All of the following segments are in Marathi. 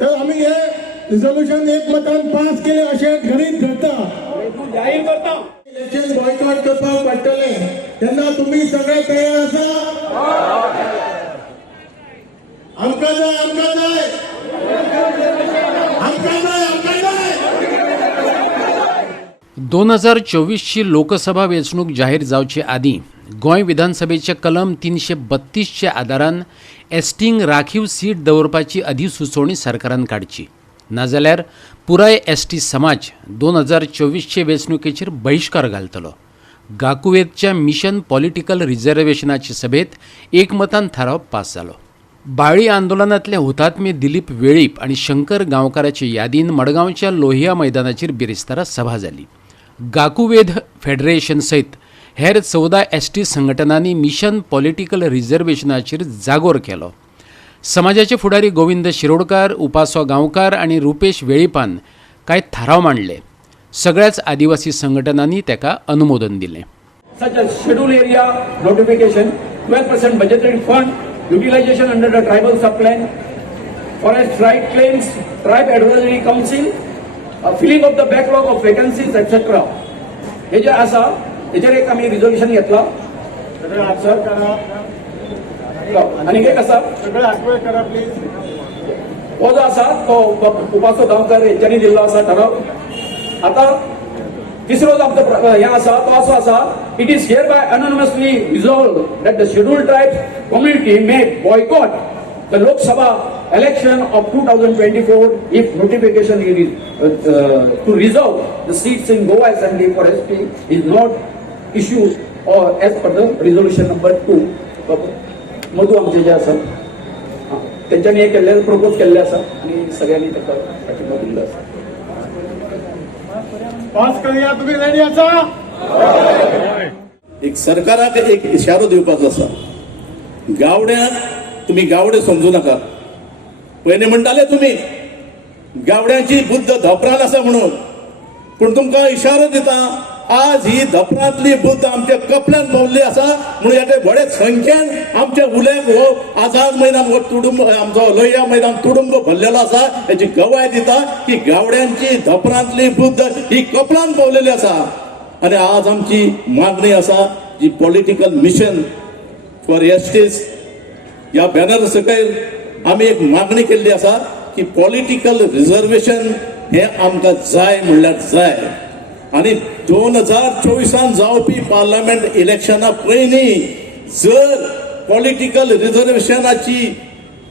तर आम्ही हे रिझोल्युशन एकमतान पास केले अशें गणित घडता जाहीर करता इलेक्शन बॉयकॉट करपाक पडटले तेन्ना तुम्ही सगळे तयार आसा आमकां जाय आमकां जाय आमकां जाय आमकां जाय 2024 ची लोकसभा वेंचणूक जाहीर जावचे आदीं गोंय विधानसभेचे कलम 332 च्या आदारान एसटींक राखीव सीट दवरपाची अधिसुचोवणी सरकारान काडची नाजाल्यार पुराय एसटी समाज 2024 चे वेंचणुकेचेर बहिष्कार घालतलो. गाकुवेतच्या मिशन पॉलिटिकल रिझर्वेशनाचे सभेत एकमतान थाराव पास जालो. बाळी आंदोलनातले हुतात्मे दिलीप वेळीप आणि शंकर गांवकाराचे यादीन मडगांवच्या लोहिया मैदानाचेर बिरेस्तारा सभा जाली. गाकुवेद फेडरेशन सयत हेर 14 एसटी संघटनांनी मिशन पॉलिटिकल रिझर्वेशनाचेर जागोर केलो. समाजाचे फुडारी गोविंद शिरोडकार, उपासो गांवकार आणि रुपेश वेळीपान कांय थाराव मांडले. सगळ्याच आदिवासी संघटनांनी तेका अनुमोदन दिलें. such as schedule area notification, 12% budgetary fund, utilization under the tribal subplan, forest right claims, tribe advisory council, filling of the backlog of vacancies, etc. हे जे आसा तेचेर एक आमी रिझोल्युशन घेतला. सगळे आन्सर करा आनी एक आसा सगळे आठवण करा प्लीज. हो जो आसा तो उपासो गांवकार हेंच्यांनी दिल्लो आसा ठराव. आता तिसरो जो आमचो हें आसा तो असो आसा, it is hereby anonymously resolve that the scheduled tribe community may boycott the Lok Sabha election of 2024 if notification to reserve the seats in Goa Assembly for SP is not issued or as per the resolution number 2. Madhu आमचे जे आसा त्यांच्यानी हे केल्ले प्रपोज केल्ले आसा आणि सगळ्यांनी ताका पाठिंबा दिल्लो आसा. पास करूया. तुम्ही रेडी आसा? एक सरकाराक एक इशारो दिवपाचो आसा. गावड्यांक तुम्ही गावडे समजू नाका. पयलीं म्हणटाले तुम्ही गावड्यांची बुद्ध धोपरान आसा म्हणून, पूण तुमकां इशारो दिता आज ही धोपरांतली बुद्ध आमच्या कपड्यान पावल्ली आसा म्हणून ह्या बडे संख्येन आमच्या उल्याक हो आझाद मैदान हो तुडुंब आमचो लोहिया मैदान तुडुंब भरलेलो आसा. हेची गवाय दिता की गावड्यांची धोपरांतली बुद्ध ही कपडान पावलेली आसा. आणि आज आमची मागणी आसा जी पॉलिटिकल मिशन फॉर एसटीज ह्या बॅनर सकयल आम्ही एक मागणी केल्ली आसा की पॉलिटिकल रिझर्वेशन हे आमकां जाय म्हणल्यार जाय. आणि 2024 जावपी पार्लमेंट इलेक्शना पयलीं जर पॉलिटिकल रिझर्वेशनाची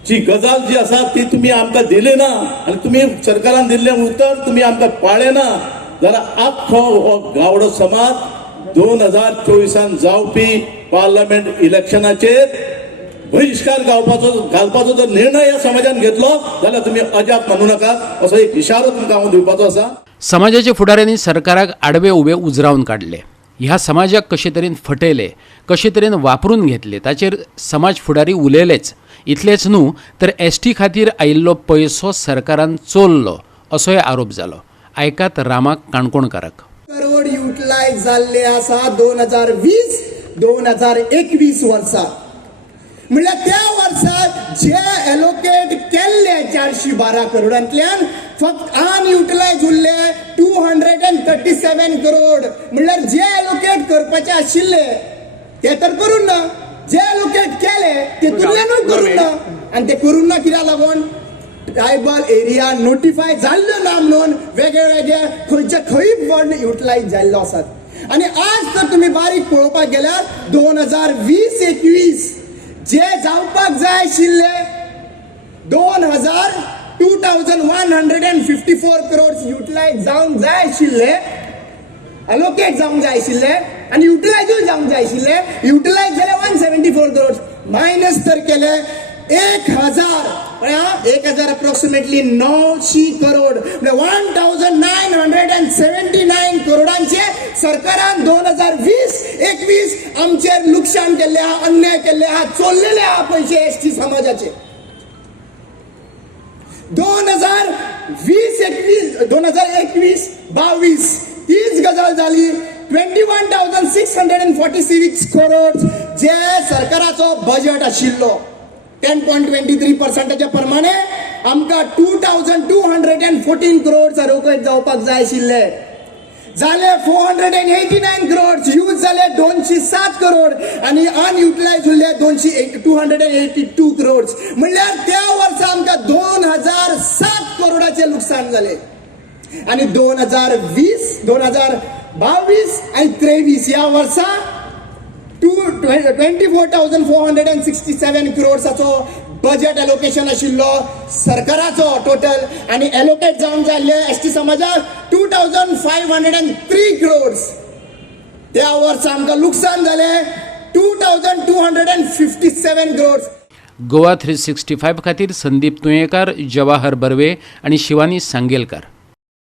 जी गजाल जी आसा ती तुम्ही आमकां दिली ना आणि तुम्ही सरकारान दिल्लें उतर तुम्ही आमकां पाळ्ळें ना जाल्यार आख्खो हो गावडो समाज 2024 जावपी पार्लमेंट इलेक्शनाचेर बहिष्कार घालपाचो जर निर्णय ह्या समाजान घेतलो जाल्यार तुम्ही अजाप मानू नका असो एक इशारो तुमकां हांव दिवपाचो आसा. समाजाच्या फुडाऱ्यांनी सरकाराक आडवे उबे उजरावन काडले. ह्या समाजाक कशे तरेन फटयले, कशे तरेन वापरून घेतले ताचेर समाज फुडारी उलयलेच. इतलेच न्हू तर एसटी खातीर आयिल्लो पयसो सरकारान चोरलो असोय आरोप जालो. आयकात रामाक काणकोणकाराक. करोड युटिलायज जाल्ले आसा 2020-2021 वर्सा. म्हणल्यार त्या वर्सात जे एलोकेट केल्ले 412 करोडांतल्यान फक्त अनयुटिलायज उरले 237 करोड. म्हणल्यार जे एलोकेट करपाचे आशिल्ले ते तर करून ना, जे एलोकेट केले ते तुल्यानूय करून ना. आणि ते करून ना कित्याक लागून ट्रायबल एरिया नोटिफाय जाल्लो ना म्हणून वेगळे वेगळे खंयचे खंय फंड युटिलायज जाल्लो आसात. आणि आज तर तुम्ही बारीक पळोवपाक गेल्यार 2020-21 जे जावपाक जाय आशिल्ले 2154 करोड युटिलायज जावंक जाय आशिल्ले, एलोकेट जावंक जाय आशिल्ले आणि युटिलायजूय जावंक जाय आशिल्ले, युटिलायज जाले 174 करोड. मायनस तर केले 1000 अप्रॉक्सिमेटली 900 करोड. 1979 करोडांचे सरकारान 2020-21 आमचेर लुकसाण केल्ले आहा, अन्याय केल्ले आहा, चोरलेले आहा पयशे एसटी समाजाचे. 2021-22 तीच गजाल जाली. 21,646 करोड जे सरकाराचो बजेट आशिल्लो 10.23% प्रमाणे आमकां 2214 करोड रोकड जावपाक जाय आशिल्ले, जाले 489 करोड, यूज जाले 207 करोड आणि अनयुटिलायज उरले 282 करोड. म्हणल्यार त्या वर्सा आमकां 2007 करोडाचे लुकसाण जाले. आणि 2022 आणि 23 या वर्सा 24,467 करोड्साचो बजेट एलोकेशन आशिल्लो सरकाराचो टोटल, आणि एलोकेट जावंक जाल्ले एसटी समाजाक 2,503 करोड्स. त्या वर्सा आमकां लुकसाण जाले 2,257 करोड्स. गोवा 365 खातीर संदीप तुयेंकार, जवाहर बर्वे आणि शिवानी सांगेलकार.